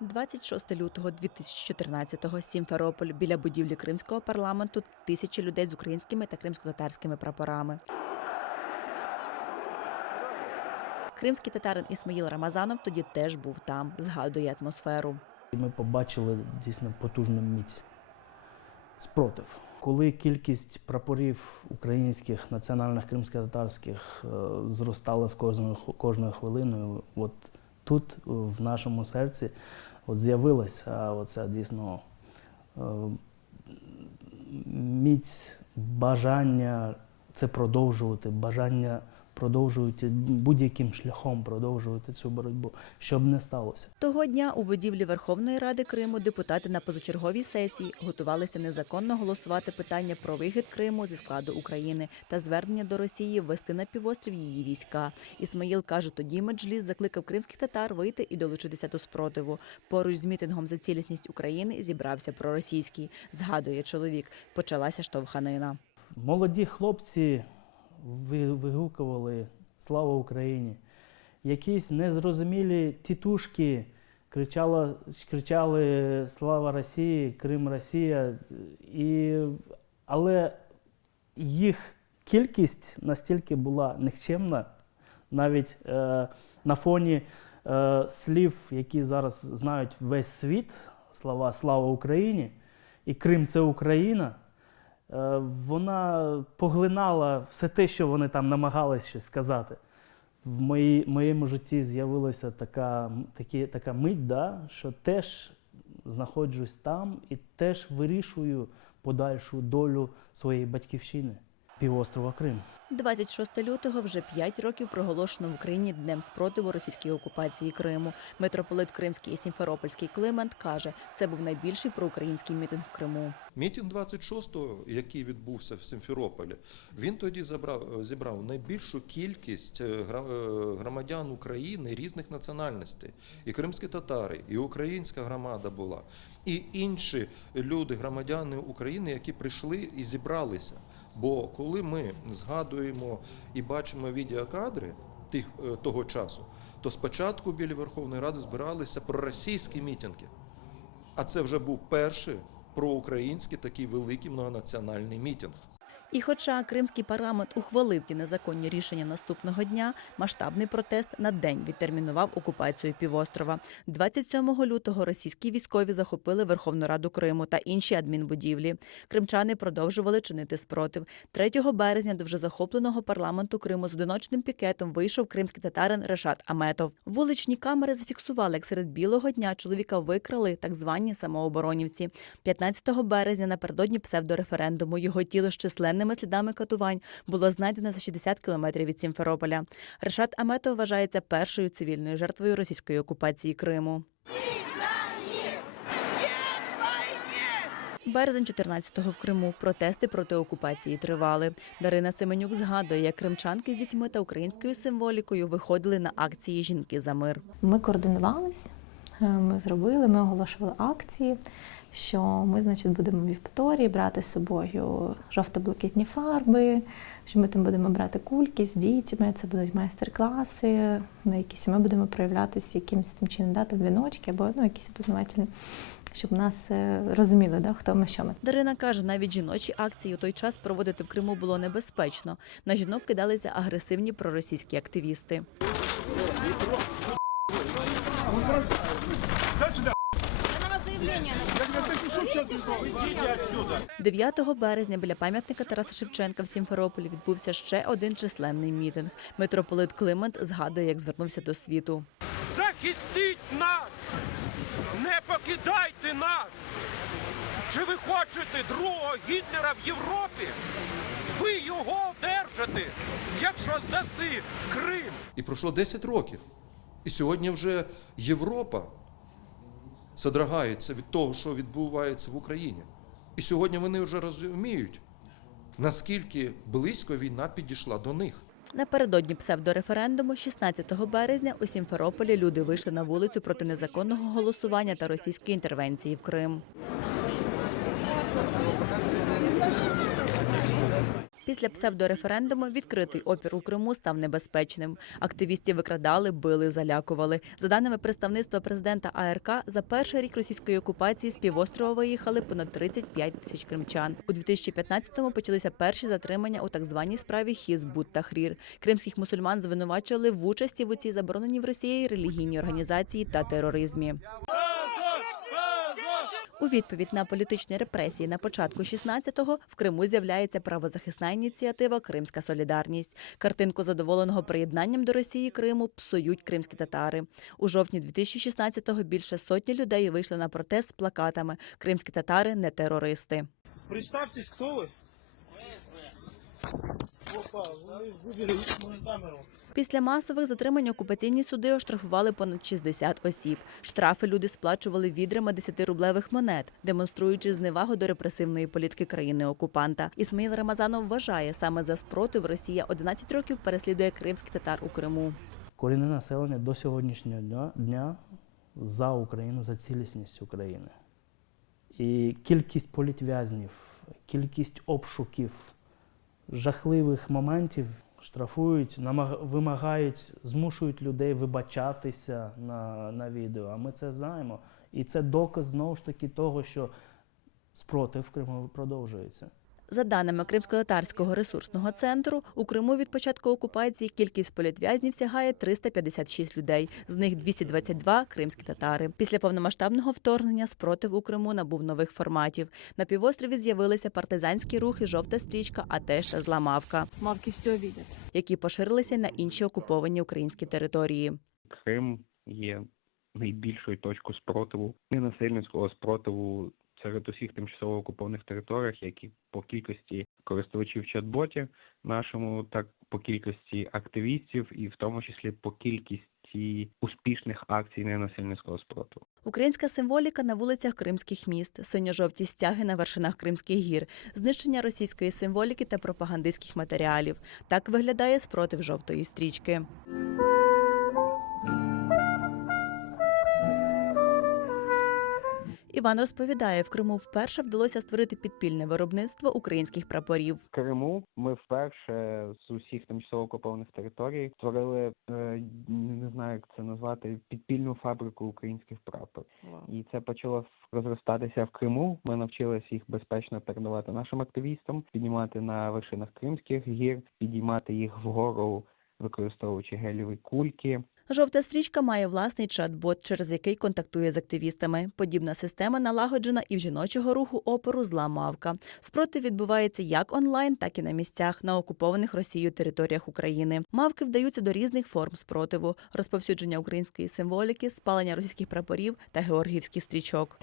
26 лютого 2014-го, Сімферополь, біля будівлі кримського парламенту, тисячі людей з українськими та кримсько-татарськими прапорами. Кримський татарин Ісмаїл Рамазанов тоді теж був там, згадує атмосферу. Ми побачили дійсно потужну міць спротив. Коли кількість прапорів українських національних кримсько-татарських е, зростала з кожною, кожною хвилиною, от тут, в нашому серці, от з'явилася оця дійсно е, міць бажання це продовжувати, бажання продовжувати будь-яким шляхом продовжувати цю боротьбу, щоб не сталося. Того дня у будівлі Верховної Ради Криму депутати на позачерговій сесії готувалися незаконно голосувати питання про вихід Криму зі складу України та звернення до Росії ввести на півострів її війська. Ісмаїл каже, тоді Меджліс закликав кримських татар вийти і долучитися до спротиву. Поруч з мітингом за цілісність України зібрався проросійський. Згадує чоловік. Почалася штовханина. Молоді хлопці вигукували Слава Україні! Якісь незрозумілі тітушки кричали, кричали Слава Росії, Крим Росія. І, але їх кількість настільки була нікчемна, навіть е, на фоні е, слів, які зараз знають весь світ, слова Слава Україні і Крим це Україна. Е, вона поглинала все те, що вони там намагались щось сказати. В моїй, моєму житті з'явилася така, такі, така мить, да, що теж знаходжусь там і теж вирішую подальшу долю своєї батьківщини півострова Крим. 26 лютого вже 5 років проголошено в Україні днем спротиву російській окупації Криму. Митрополит Кримський і Сімферопольський Климент каже, це був найбільший проукраїнський мітинг в Криму. Мітинг 26-го, який відбувся в Симферополі, він тоді забрав, зібрав найбільшу кількість е, гра- е, громадян України різних національностей. І кримські татари, і українська громада була, і інші люди, громадяни України, які прийшли і зібралися. Бо коли ми згадуємо і бачимо відеокадри тих, е, того часу, то спочатку біля Верховної Ради збиралися проросійські мітинги. А це вже був перший проукраїнський такий великий многонаціональний мітинг. І хоча кримський парламент ухвалив ті незаконні рішення наступного дня, масштабний протест на день відтермінував окупацію півострова. 27 лютого російські військові захопили Верховну Раду Криму та інші адмінбудівлі. Кримчани продовжували чинити спротив. 3 березня до вже захопленого парламенту Криму з одиночним пікетом вийшов кримський татарин Решат Аметов. Вуличні камери зафіксували, як серед білого дня чоловіка викрали так звані самооборонівці. 15 березня напередодні псевдореферендуму його тіло з численними слідами катувань було знайдено за 60 кілометрів від Сімферополя. Решат Аметов вважається першою цивільною жертвою російської окупації Криму. Березень 14-го в Криму протести проти окупації тривали. Дарина Семенюк згадує, як кримчанки з дітьми та українською символікою виходили на акції Жінки за мир. Ми координувались, е, ми зробили, ми оголошували акції, що ми, значить, будемо в Євпаторії брати з собою жовто-блакитні фарби, що ми там будемо брати кульки з дітьми, це будуть майстер-класи, на якісь ми будемо проявлятися якимось тим чином, да, там віночки або ну, якісь познавательні, щоб нас е, розуміли, да, хто ми, що ми. Дарина каже, навіть жіночі акції у той час проводити в Криму було небезпечно. На жінок кидалися агресивні проросійські активісти. 9 березня біля пам'ятника Тараса Шевченка в Сімферополі відбувся ще один численний мітинг. Митрополит Климент згадує, як звернувся до світу. Захистіть нас! Не покидайте нас! Чи ви хочете другого Гітлера в Європі? Ви його одержите, якщо здаси Крим! І пройшло 10 років. І сьогодні вже Європа содрогається від того, що відбувається в Україні. І сьогодні вони вже розуміють, наскільки близько війна підійшла до них. Напередодні псевдореферендуму, 16 березня, у Сімферополі люди вийшли на вулицю проти незаконного голосування та російської інтервенції в Крим. Після псевдореферендуму відкритий опір у Криму став небезпечним. Активістів викрадали, били, залякували. За даними представництва президента АРК, за перший рік російської окупації з півострова виїхали понад 35 тисяч кримчан. У 2015-му почалися перші затримання у так званій справі Хізбут Тахрір. Кримських мусульман звинувачували в участі в цій забороненій в Росії релігійній організації та тероризмі. У відповідь на політичні репресії на початку 16-го в Криму з'являється правозахисна ініціатива Кримська солідарність. Картинку задоволеного приєднанням до Росії Криму псують кримські татари. У жовтні 2016-го більше сотні людей вийшли на протест з плакатами Кримські татари не терористи. Представтесь, хто вы? Після масових затримань окупаційні суди оштрафували понад 60 осіб. Штрафи люди сплачували відрами 10-рублевих монет, демонструючи зневагу до репресивної політики країни-окупанта. Ісмаїл Рамазанов вважає, саме за спротив Росія 11 років переслідує кримських татар у Криму. Корінне населення до сьогоднішнього дня, за Україну, за цілісність України. І кількість політв'язнів, кількість обшуків, жахливих моментів штрафують, намаг- вимагають, змушують людей вибачатися на, на відео. А ми це знаємо. І це доказ знову ж таки того, що спротив Криму продовжується. За даними Кримсько-татарського ресурсного центру, у Криму від початку окупації кількість політв'язнів сягає 356 людей. З них 222 – кримські татари. Після повномасштабного вторгнення спротив у Криму набув нових форматів. На півострові з'явилися партизанські рухи «Жовта стрічка», а теж та «Зламавка», Мавки все видят. які поширилися на інші окуповані українські території. Крим є найбільшою точкою спротиву, ненасильницького спротиву серед усіх тимчасово окупованих територіях, як і по кількості користувачів чат-ботів нашому, так по кількості активістів, і в тому числі по кількості успішних акцій ненасильницького спротиву. Українська символіка на вулицях кримських міст, синьо-жовті стяги на вершинах Кримських гір, знищення російської символіки та пропагандистських матеріалів. Так виглядає спротив жовтої стрічки. Іван розповідає, в Криму вперше вдалося створити підпільне виробництво українських прапорів. В Криму ми вперше з усіх тимчасово окупованих територій створили е, не знаю, як це назвати підпільну фабрику українських прапорів. І це почало розростатися в Криму. Ми навчилися їх безпечно передавати нашим активістам, піднімати на вершинах Кримських гір, підіймати їх вгору, використовуючи геліві кульки. Жовта стрічка має власний чат-бот, через який контактує з активістами. Подібна система налагоджена і в жіночого руху опору зла мавка. Спротив відбувається як онлайн, так і на місцях на окупованих Росією територіях України. Мавки вдаються до різних форм спротиву: розповсюдження української символіки, спалення російських прапорів та георгіївських стрічок.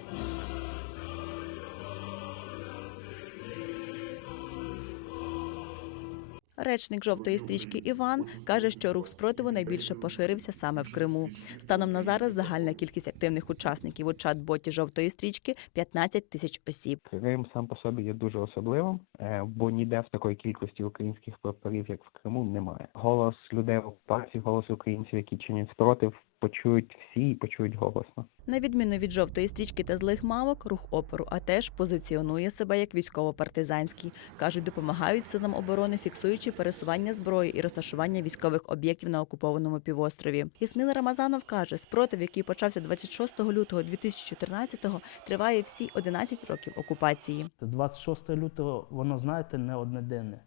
Речник жовтої стрічки Іван каже, що рух спротиву найбільше поширився саме в Криму. Станом на зараз загальна кількість активних учасників у чат-боті жовтої стрічки 15 тисяч осіб. Крим сам по собі є дуже особливим, е, бо ніде в такої кількості українських прапорів, як в Криму, немає. Голос людей в окупації, голос українців, які чинять спротив, почують всі і почують голосно. На відміну від жовтої стрічки та злих мавок, рух опору а теж позиціонує себе як військово-партизанський. кажуть, допомагають силам оборони, фіксуючи пересування зброї і розташування військових об'єктів на окупованому півострові. Ісміл Рамазанов каже, спротив, який почався 26 лютого 2014-го, триває всі 11 років окупації. Це 26 лютого, воно, знаєте, не одноденне.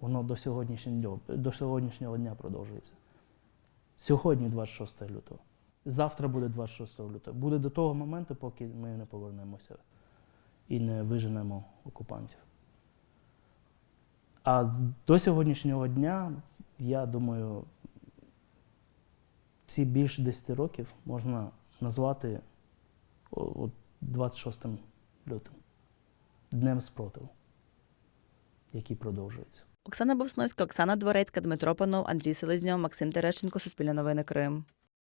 Воно до сьогоднішнього, до сьогоднішнього дня продовжується. Сьогодні 26 лютого. Завтра буде 26 лютого. Буде до того моменту, поки ми не повернемося і не виженемо окупантів. А до сьогоднішнього дня, я думаю, ці більше 10 років можна назвати 26 лютим. Днем спротиву, який продовжується. Оксана Босновська, Оксана Дворецька, Дмитро Панов, Андрій Селезньов, Максим Терещенко, Суспільне новини Крим.